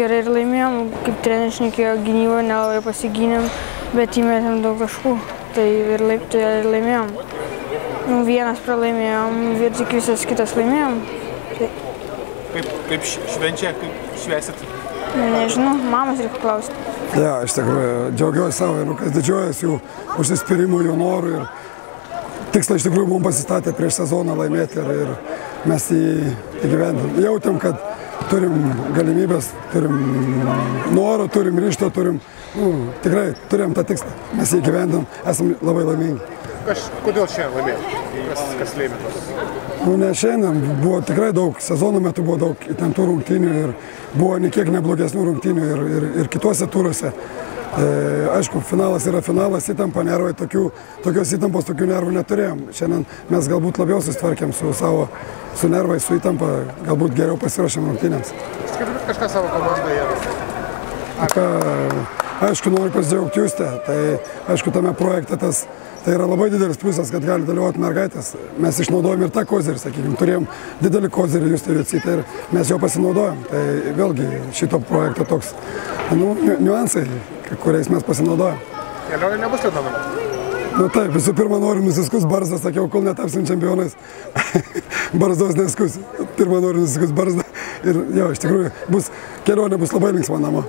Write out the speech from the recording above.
gerai ir laimėjom, kaip treneris šnekėjo, gynybą nelabai pasigynėm, bet įmetėm daug taškų, tai ir laimėjom. Vienas pralaimėjom, ir tik visas kitas laimėjom. Tai... Kaip švenčia, kaip švęsit? Nežinau, mamos reikia klausti. Ja, iš tikrųjų, džiaugiuosi savo, kas didžiuojas jų užsispyrimų, jų norų ir tikslą iš tikrųjų mums pasistatė prieš sezoną laimėti ir mes jį įgyvendim. Jautėm, kad turim galimybės, turim norą, turim ryžtą, tikrai turėjom tą tikslą. Mes jį įgyvendim, esam labai laimingi. Kodėl šiandien laimėjom? Kas lėmė tos? Ne šiandien, buvo tikrai daug, sezono metu buvo daug įtemptų rungtynių ir buvo nekiek neblogesnių rungtynių ir kituose turuose. Aišku, finalas yra finalas, įtampa, nervai, tokios įtampos, tokių nervų neturėjom. Šiandien mes galbūt labiau susitvarkėm su nervais, su įtampa, galbūt geriau pasiruošėm rungtynėms. Skaityt kažką savo komandoje? Aišku, noriu pasidžiaugti Juste, tai aišku, tame projekte tai yra labai didelis pliusas, kad gali dalyvauti mergaitės. Mes išnaudojom ir tą kozerį, sakykime, turėjom didelį kozerį Justė Juocytė ir mes jo pasinaudojom. Tai vėlgi šito projekto toks niuansai, kuriais mes pasinaudojom. Kelionė nebus liūdna. Taip, visų pirma noriu nusiskus barzdą, sakiau, kol netapsim čempionais. Barzdos neskus. Pirma noriu nusiskus barzdą ir jo, iš tikrųjų, kelionė bus labai linksma namo.